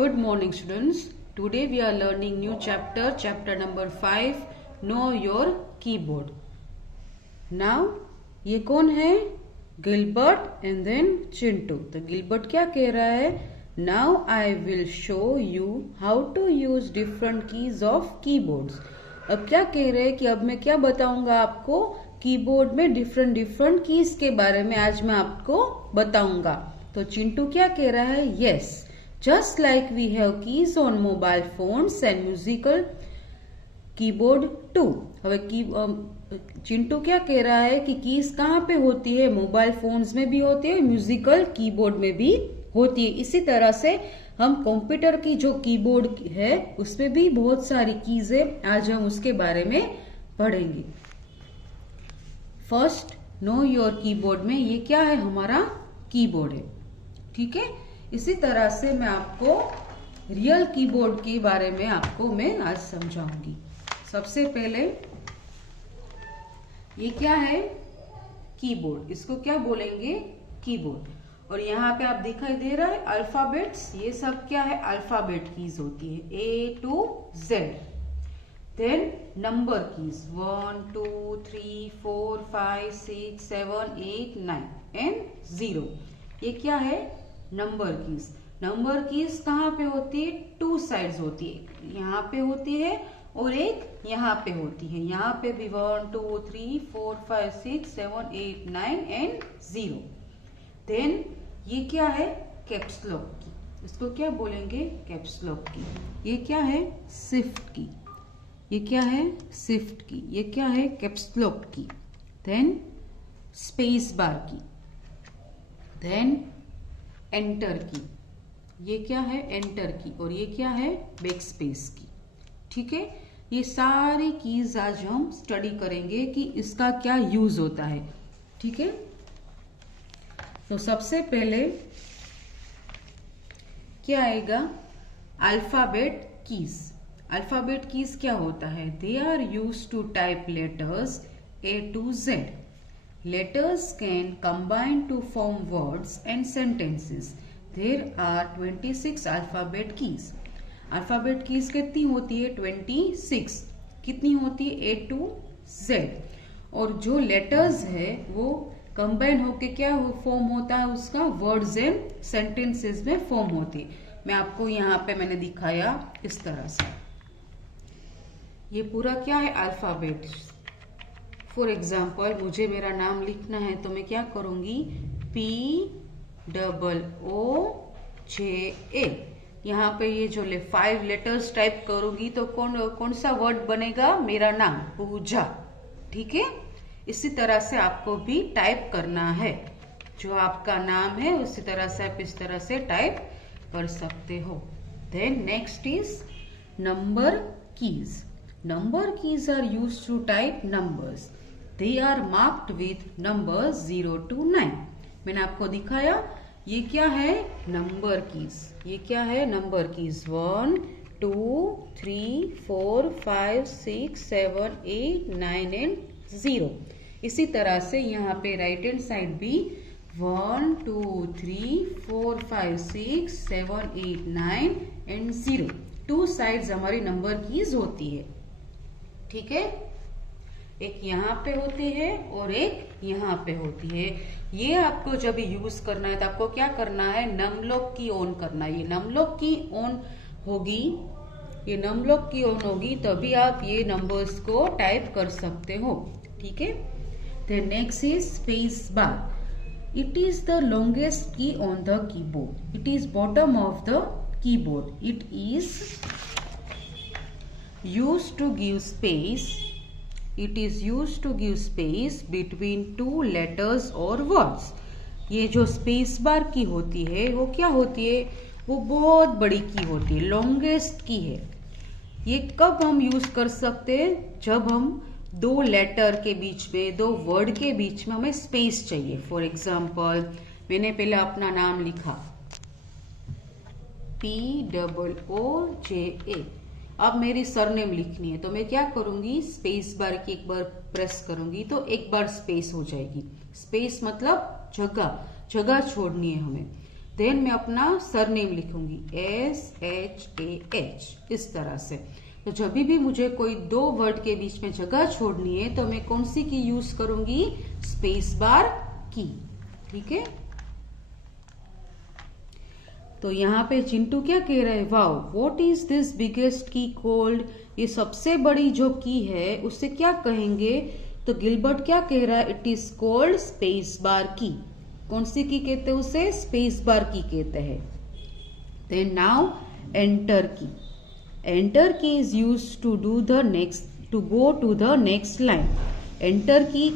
Good morning, students. Today we are learning new chapter number 5. Know your keyboard. Now, ये कौन है? Gilbert and then Chintu. तो Gilbert क्या कह रहा है? Now I will show you how to use different keys of keyboards. अब क्या कह रहे हैं कि अब मैं क्या बताऊंगा आपको? कीबोर्ड में डिफरेंट कीज के बारे में आज मैं आपको बताऊंगा. तो चिंटू क्या कह रहा है? Yes. Just like we have keys on mobile phones and musical keyboard too. હવે चिंटू क्या कह रहा है कि कीज कहाँ पे होती है? मोबाइल फोन्स में भी होती है, म्यूजिकल कीबोर्ड में भी होती है. इसी तरह से हम कंप्यूटर की जो कीबोर्ड है उसमें भी बहुत सारी कीज है. आज हम उसके बारे में पढ़ेंगे. फर्स्ट, नो योर कीबोर्ड में ये क्या है? हमारा कीबोर्ड है. ठीक है. इसी तरह से मैं आपको रियल कीबोर्ड के बारे में मैं आज समझाऊंगी. सबसे पहले ये क्या है? कीबोर्ड. इसको क्या बोलेंगे? कीबोर्ड. और यहाँ पे आप दिखाई दे रहा है अल्फाबेट्स. ये सब क्या है? अल्फाबेट कीज होती है A to Z. Then number keys 1 2 3 4 5 6 7 8 9 and 0. ये क्या है? Number keys. नंबर कीज कहाँ पे होती है? टू साइड्स होती है. यहाँ पे होती है और एक यहाँ पे होती है. यहाँ पे भी 1 2 3 4 5 6 7 8 9 एंड 0. देन ये क्या है? कैप्स लॉक की. इसको क्या बोलेंगे? कैप्स लॉक की. ये क्या है? शिफ्ट की. ये क्या है? शिफ्ट की. ये क्या है? Caps lock key. Then space bar key. Then enter की. ये क्या है? एंटर की. और ये क्या है? बैक स्पेस की. ठीक है. ये सारी कीज आज हम स्टडी करेंगे कि इसका क्या यूज होता है. ठीक है. तो सबसे पहले क्या आएगा? Alphabet keys. अल्फाबेट कीज क्या होता है? They are use to type letters A to Z. Letters can combine to form words and sentences. There are 26 alphabet keys. Alphabet keys कितनी होती है? 26. कितनी होती है? A to Z. और जो लेटर्स है वो कंबाइन होके क्या फॉर्म होता है? उसका वर्ड्स एंड सेंटेंसेस में फॉर्म होती है. मैं आपको यहाँ पे मैंने दिखाया इस तरह से. ये पूरा क्या है? अल्फाबेट. फॉर एग्जाम्पल मुझे मेरा नाम लिखना है तो मैं क्या करूंगी? POOJA. यहाँ पे ये जो 5 लेटर्स टाइप करूंगी तो कौन सा वर्ड बनेगा? मेरा नाम पूजा. ठीक है. इसी तरह से आपको भी टाइप करना है. जो आपका नाम है उसी तरह से आप इस तरह से टाइप कर सकते हो. Then next is number keys. Number keys are used to type numbers. They are marked with numbers 0 to 9. मैंने आपको दिखाया. ये क्या है? Number keys. ये क्या है? Number keys 1 2 3 4 5 6 7 8 9 and 0. इसी तरह से यहाँ पे राइट हैंड साइड भी 1 2 3 4 5 6 7 8 9 एंड 0. टू साइड्स हमारी नंबर कीज होती है. ठीक है. एक यहाँ पे होती है और एक यहाँ पे होती है. ये आपको जब यूज करना है तो आपको क्या करना है? नमलॉक की ऑन करना है. ये नमलॉक की ऑन होगी. ये नमलॉक की ऑन होगी तभी आप ये नंबर्स को टाइप कर सकते हो. ठीक है. Then next is space bar. It is the longest key on the keyboard. It is bottom of the keyboard. It is used to give space. It is used to give space between two letters or words. ये जो space bar की होती है वो क्या होती है? वो बहुत बड़ी की होती है, लॉन्गेस्ट की है. ये कब हम यूज कर सकते हैं? जब हम दो लेटर के बीच में, दो वर्ड के बीच में हमें स्पेस चाहिए. फॉर एग्जाम्पल मैंने पहले अपना नाम लिखा POOJA. अब मेरी सरनेम लिखनी है तो मैं क्या करूंगी? स्पेस बार की एक बार प्रेस करूंगी तो एक बार स्पेस हो जाएगी. स्पेस मतलब जगह छोड़नी है हमें. देन मैं अपना सरनेम लिखूंगी SHAH, इस तरह से। तो जब भी मुझे कोई दो वर्ड के बीच में जगह छोड़नी है तो मैं कौन सी की यूज करूंगी? स्पेस बार की। ठीक है, तो यहाँ पे चिंटू क्या कह रहा है? Wow, what is this biggest की कॉल्ड? ये सबसे बड़ी जो की है उसे क्या कहेंगे? तो गिलबर्ट क्या कह रहा है? It is called space bar की। कौन सी की कहते हैं उसे? स्पेस बार की कहते हैं। Then now enter key. Enter key is used to do the next, to go to the next line. Enter key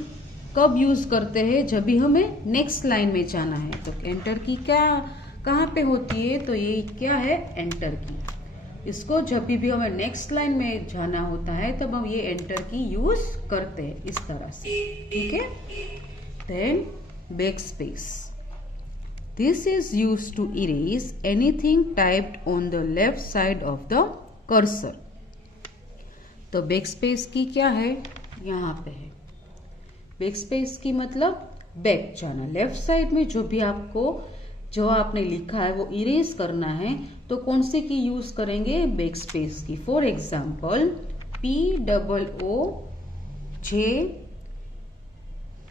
कब यूज करते हैं? जब भी हमें नेक्स्ट लाइन में जाना है। तो एंटर की क्या कहाँ पे होती है? तो ये क्या है? एंटर की। इसको जब भी हमें नेक्स्ट लाइन में जाना होता है तब हम ये एंटर की यूज करते हैं इस तरह से। ठीक है, then back space. This is used to erase anything typed on the left side of the cursor. तो बैक स्पेस की क्या है? यहाँ पे है। बैक स्पेस की मतलब बैक जाना, लेफ्ट साइड में जो आपने लिखा है वो इरेज करना है तो कौन से की यूज करेंगे? बैक स्पेस की। फॉर एग्जाम्पल POOJ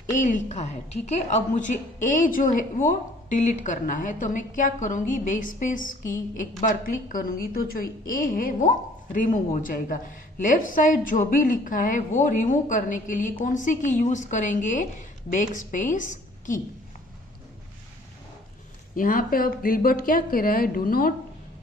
लिखा है। ठीक है, अब मुझे ए जो है वो डिलीट करना है तो मैं क्या करूंगी? बैक स्पेस की एक बार क्लिक करूंगी तो जो ए है वो रिमूव हो जाएगा। लेफ्ट साइड जो भी लिखा है वो रिमूव करने के लिए कौन सी की यूज करेंगे? बैक स्पेस की। यहाँ पे अब गिलबर्ट क्या कह रहा है? Do not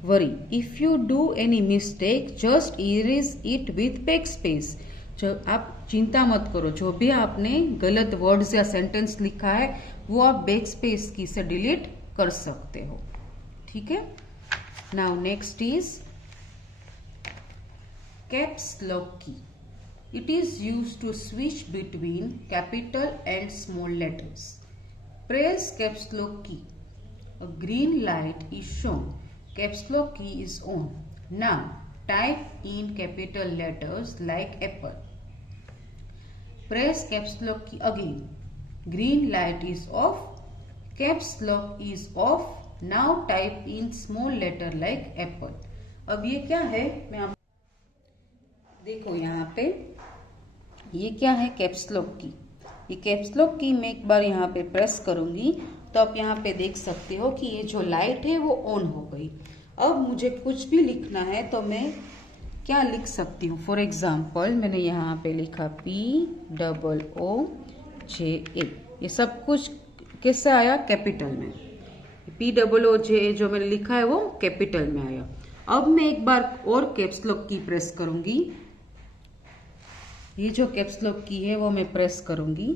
worry if you do any mistake, just erase it with back space. जब आप चिंता मत करो, जो भी आपने गलत वर्ड्स या सेंटेंस लिखा है वो आप बैक स्पेस की से डिलीट कर सकते हो। ठीक है, now next is caps lock key. It is used to switch between capital and small letters. Press caps lock key. A green light is shown. Caps lock key is on. Now type in capital letters like apple. Press caps lock key again. Green light is off. Caps lock is off. Now type in small letter like apple. अब ये क्या है? मैं आप देखो यहाँ पे ये क्या है? कैप्स लॉक की। ये कैप्स लॉक की मैं एक बार यहाँ पे प्रेस करूंगी तो आप यहाँ पे देख सकते हो कि ये जो लाइट है वो ऑन हो गई। अब मुझे कुछ भी लिखना है तो मैं क्या लिख सकती हूँ? फॉर एग्जाम्पल मैंने यहाँ पे लिखा POOJ। ये सब कुछ कैसे आया? कैपिटल में। POOJ जो मैंने लिखा है वो कैपिटल में आया। अब मैं एक बार और कैप्स लॉक की प्रेस करूंगी। ये जो कैप्स लॉक की है वो मैं प्रेस करूंगी।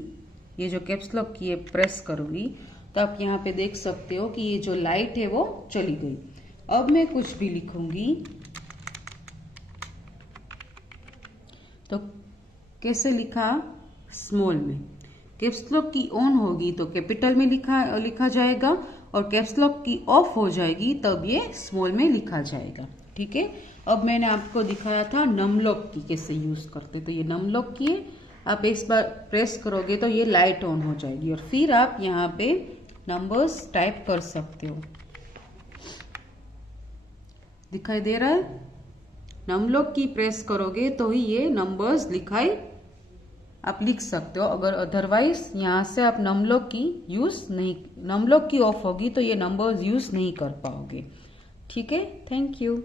ये जो कैप्स लॉक की है प्रेस करूंगी तो आप यहाँ पे देख सकते हो कि ये जो लाइट है वो चली गई। अब मैं कुछ भी लिखूंगी तो कैसे लिखा? स्मॉल में। कैप्स लॉक की ऑन होगी तो कैपिटल में लिखा जाएगा और कैप्स लॉक की ऑफ हो जाएगी तब ये स्मॉल में लिखा जाएगा। ठीक है, अब मैंने आपको दिखाया था नम लॉक की कैसे यूज करते। तो ये नम लॉक की है, आप इस बार प्रेस करोगे तो ये लाइट ऑन हो जाएगी और फिर आप यहाँ पे नंबर्स टाइप कर सकते हो। दिखाई दे रहा है? नम लॉक की प्रेस करोगे तो ही ये नंबर्स आप लिख सकते हो। अगर अदरवाइज यहाँ से आप नम लॉक की ऑफ होगी तो ये नंबर्स यूज नहीं कर पाओगे। ठीक है, थैंक यू।